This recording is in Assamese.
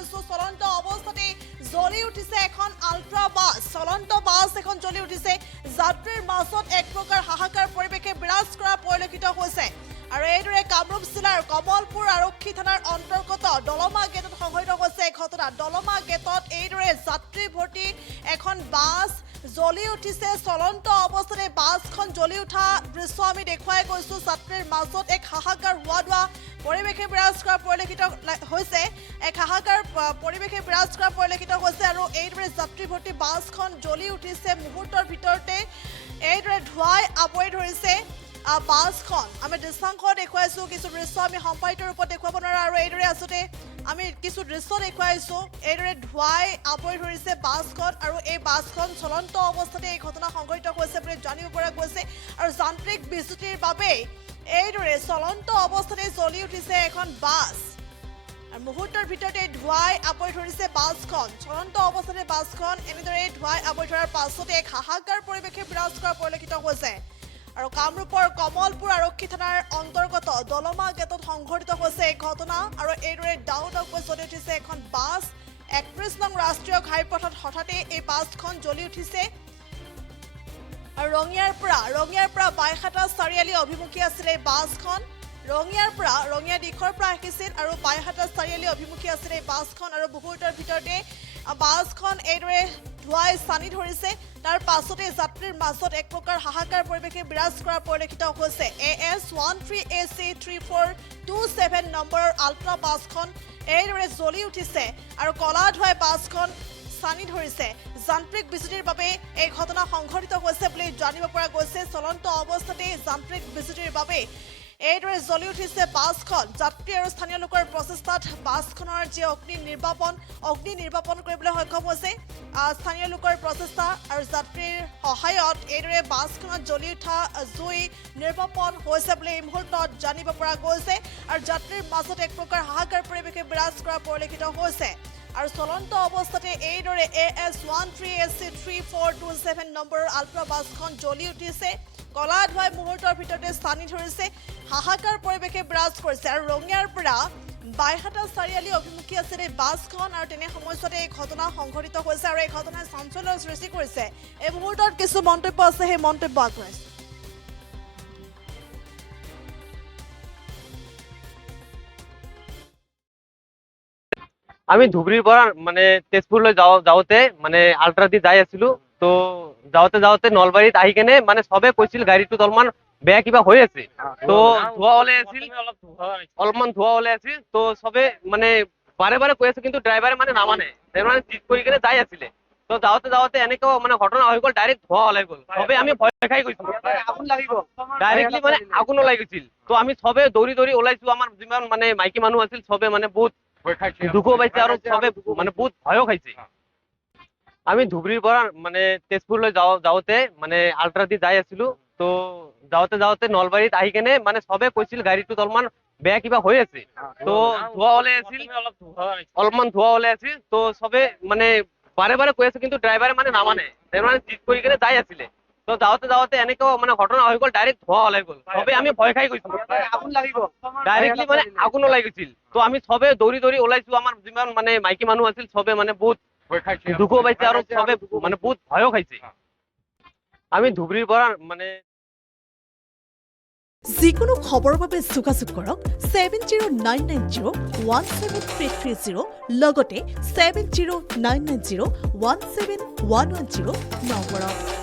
গৈছো চলন্ত অৱস্থাতে জ্বলি উঠিছে এখন আল্ট্ৰা বাছ চলন্ত বাছ এখন জ্বলি উঠিছে যাত্ৰীৰ মাজত এক প্ৰকাৰ হাহাকাৰ পৰিৱেশে বিৰাজ কৰা পৰিলক্ষিত হৈছে আৰু এইদৰে কামৰূপ জিলাৰ কমলপুৰ আৰক্ষী থানাৰ অন্তৰ্গত দলমা গেটত সংঘটিত হৈছে এই ঘটনা দলমা গেটত এইদৰে যাত্ৰী ভৰ্তি এখন বাছ জ্বলি উঠিছে চলন্ত অৱস্থাতে বাছখন জ্বলি উঠা দৃশ্য আমি দেখুৱাই গৈছো যাত্ৰীৰ মাজত এক হাহাকাৰ হোৱা পৰিৱেশে বিৰাজ কৰা পৰিলক্ষিত হৈছে এক হাহাকাৰ পৰিৱেশে বিৰাজ কৰা পৰিলক্ষিত হৈছে আৰু এইদৰে যাত্ৰী ভৰ্তি বাছখন জ্বলি উঠিছে মুহূৰ্তৰ ভিতৰতে এইদৰে ধোঁৱাই আৱৰি ধৰিছে বাছখন আমি দৃশ্যাংশ দেখুৱাইছো কিছু দৃশ্য আমি সম্পাদিত ৰূপত দেখুৱাব নোৱাৰো আৰু এইদৰে আছতে আমি কিছু দৃশ্য দেখুৱাইছো এইদৰে ধোঁৱাই আৱৰি ধৰিছে বাছখন আৰু এই বাছখন চলন্ত অৱস্থাতে এই ঘটনা সংঘটিত হৈছে বুলি জানিব পৰা গৈছে আৰু যান্ত্ৰিক বিজুতিৰ বাবে এইদৰে চলন্ত অৱস্থাতে জ্বলি উঠিছে এখন বাছ আৰু মুহূৰ্তৰ ভিতৰতে ধোঁৱাই আৱৰি ধৰিছে বাছখন চলন্ত অৱস্থাতে বাছখন এনেদৰে ধোঁৱাই আৱৰি ধৰাৰ পাছতে এক হাহাকাৰ পৰিৱেশে বিৰাজ কৰা পৰিলক্ষিত হৈছে আৰু কামৰূপৰ কমলপুৰ আৰক্ষী থানাৰ অন্তৰ্গত দলমা গেটত সংঘটিত হৈছে এই ঘটনা আৰু এইদৰে ডাউ ডাউকৈ জ্বলি উঠিছে এখন বাছ ৩১ নং ৰাষ্ট্ৰীয় ঘাইপথত হঠাতে এই বাছখন জ্বলি উঠিছে আৰু ৰঙিয়াৰ পৰা বাইহাটা চাৰিআলি অভিমুখী আছিল এই বাছখন ৰঙিয়া দিশৰ পৰা আহিছিল আৰু বাইহাটা চাৰিআলি অভিমুখী আছিল এই বাছখন আৰু মুহূৰ্তৰ ভিতৰতে বাছখন এইদৰে ধোঁৱাই চানি ধৰিছে তাৰ পাছতে যাত্ৰীৰ মাজত এক প্ৰকাৰ হাহাকাৰ পৰিৱেশে বিৰাজ কৰা পৰিলক্ষিত হৈছে AS13AC3427 নম্বৰৰ আল্ট্ৰা বাছখন এইদৰে জ্বলি উঠিছে আৰু কলা ধোঁৱাই বাছখন চানি ধৰিছে যান্ত্ৰিক বিজুতিৰ বাবে এই ঘটনা সংঘটিত হৈছে বুলি জানিব পৰা গৈছে চলন্ত অৱস্থাতে যান্ত্ৰিক বিজুতিৰ বাবে এইদৰে জ্বলি উঠিছে বাছখন যাত্ৰী আৰু স্থানীয় লোকৰ প্ৰচেষ্টাত বাছখনৰ যি অগ্নি নিৰ্বাপন কৰিবলৈ সক্ষম হৈছে স্থানীয় লোকৰ প্ৰচেষ্টা আৰু যাত্ৰীৰ সহায়ত এইদৰে বাছখনত জ্বলি উঠা জুই নিৰ্বাপন হৈছে বুলি এই মুহূৰ্তত জানিব পৰা গৈছে আৰু যাত্ৰীৰ মাজত এক প্ৰকাৰ হাহাকাৰ পৰিৱেশে বিৰাজ কৰা পৰিলক্ষিত হৈছে আৰু চলন্ত অৱস্থাতে এইদৰে AS13AC3427 নম্বৰৰ আল্ট্ৰা বাছখন জ্বলি উঠিছে কলা ধোঁৱাই মুহূৰ্তৰ ভিতৰতে স্থানি ধৰিছে হাহাকাৰ পৰিৱেশে বিৰাজ কৰিছে আৰু ৰঙিয়াৰ পৰা বাইহাটা চাৰিআলি অভিমুখী আছিল এই বাছখন আৰু তেনে সময়ছোৱাতে এই ঘটনা সংঘটিত হৈছে আৰু এই ঘটনাই চাঞ্চল্যৰ সৃষ্টি কৰিছে এই মুহূৰ্তত কিছু মন্তব্য আছে সেই মন্তব্য আগবঢ়াইছে আমি ধুবুৰীৰ পৰা মানে তেজপুৰলৈ যাওঁতে মানে আল্ট্ৰা দি যাই আছিলো তো যাওঁতে নলবাৰীত আহি কেনে মানে চবে কৈছিল গাড়ীটোত অলপমান বেয়া কিবা হৈ আছে তো ধোঁৱা ওলাই আছিল অলপমান ধোঁৱা ওলাই আছিল তো চবে মানে বাৰে কৈ আছে কিন্তু ড্ৰাইভাৰে মানে নামানে মানে ঠিক কৰি কেনে যাই আছিলে তো যাওঁতে এনেকুৱা মানে ঘটনা হৈ গ'ল ডাইৰেক্ট ধোঁৱা ওলাই গ'ল চবে আমি ভয় খাই গৈছো ডাইৰেক্টলি মানে আগুন ওলাই গৈছিল তো আমি চবে দৌৰি ওলাইছো আমাৰ যিমান মানে মাইকী মানুহ আছিল চবে মানে বহুত দুখো পাইছে আৰু চবে মানে বহুত ভয়ো খাইছে আমি ধুবুৰীৰ পৰা মানে তেজপুৰলৈ যাওঁতে মানে আল্ট্ৰা দি যাই আছিলো তো যাওঁতে নলবাৰীত আহি কেনে মানে চবে কৈছিল গাড়ীটোত অলপমান বেয়া কিবা হৈ আছে তো ধোঁৱা ওলাই আছিল অলপমান ধোঁৱা ওলাই আছিল তো চবে মানে বাৰে কৈ আছে কিন্তু ড্ৰাইভাৰে মানে নামানে মানে ঠিক কৰি কেনে যাই আছিলে তো যাওঁতে এনেকুৱা মানে ঘটনা হৈ গ'ল ডাইৰেক্ট ধোঁৱা ওলাই গ'ল চবে আমি ভয় খাই গৈছো ডাইৰেক্টলি মানে আগুন ওলাই গৈছিল তো আমি চবে দৌৰি ওলাইছো আমাৰ যিমান মানে মাইকী মানুহ আছিল চবে মানে বহুত দুখো পাইছে আৰু চবে মানে বহুত ভয়ো খাইছে আমি ধুবুৰীৰ পৰা মানে যিকোনো খবৰৰ বাবে যোগাযোগ কৰক 7099017330 লগতে 7099017110 নম্বৰত